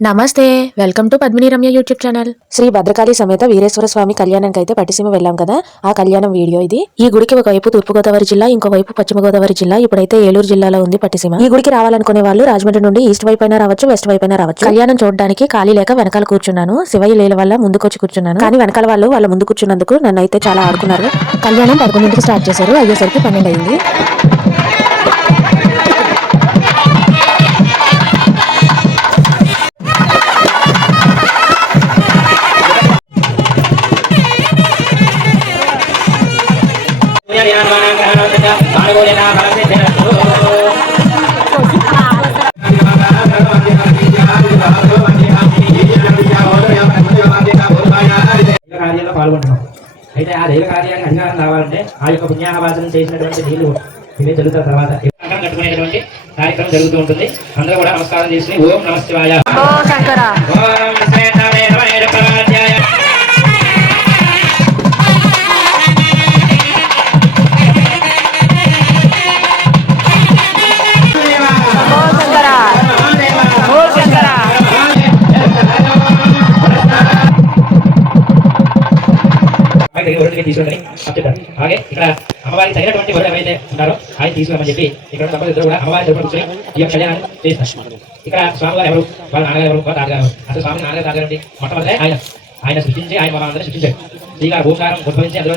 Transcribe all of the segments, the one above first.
నమస్తే, welcome to Padmini Ramya YouTube channel. Shri Bhadrakali సమేత వీరేశ్వర స్వామి కళ్యాణానికి అయితే పట్టిసీమ వెళ్ళాం కదా, ఆ కళ్యాణం వీడియో ఇది. ఈ గుడికి ఒకవైపు తూర్పుగోదావరి జిల్లా, ఇంకోవైపు పశ్చిమ గోదావరి జిల్లా. ఇప్పుడైతే ఏలూరు జిల్లాలో ఉంది పట్టిసీమ. ఈ గుడికి రావాలనుకునే వాళ్ళు రాజమండ్రి నుండి ఈస్ట్ వైపు అయినా రావచ్చు, వెస్ట్ వైపు అయినా రావచ్చు. కళ్యాణం చూడడానికి ఖాళీ లేక వెనకాల కూర్చున్నాను. శివయ్య లీల వల్ల ముందుకొచ్చి కూర్చున్నాను, కానీ వెనకాల వాళ్ళ ముందు కూర్చున్నందుకు నన్ను అయితే చాలా ఆడుకున్నారు. కళ్యాణం 11కి స్టార్ట్ చేశారు, అయ్యేసరికి 12 అయింది. పాల్గొంటున్నాం. అయితే ఆ దైవ కార్యానికి అధికారం రావాలంటే ఆ యొక్క పుణ్యాహవాసనం చేసినటువంటి నీళ్లు ఇవే జరుగుతారు. తర్వాత కట్టుకునేటువంటి కార్యక్రమం జరుగుతూ ఉంటుంది. అందరూ కూడా నమస్కారం చేసి ఓం నమ శివాయ, తీసుకొని చెప్తారు. అలాగే ఇక్కడ అమ్మవారికి తగినటువంటి వరుడు ఎవరైతే ఉంటారో ఆయన తీసుకోమని చెప్పి ఇక్కడ దంపతులు కూడా అమ్మవారి తరపున కూర్చొని ఈ యొక్క కళ్యాణాన్ని చేస్తారు. ఇక్కడ స్వామివారు ఎవరు, వాళ్ళ నాన్నగారు ఎవరు, వాళ్ళ తాతగారు. అసలు స్వామి నాన్నగారు తాతగారు మొట్టమొదటి ఆయన సృష్టించి ఆయన మనందరూ సృష్టించారు. శ్రీగారు ఓంకారం ఉద్భవించి అందులో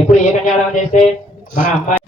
ఎప్పుడు ఏ కళ్యాణం చేస్తే మన అమ్మాయి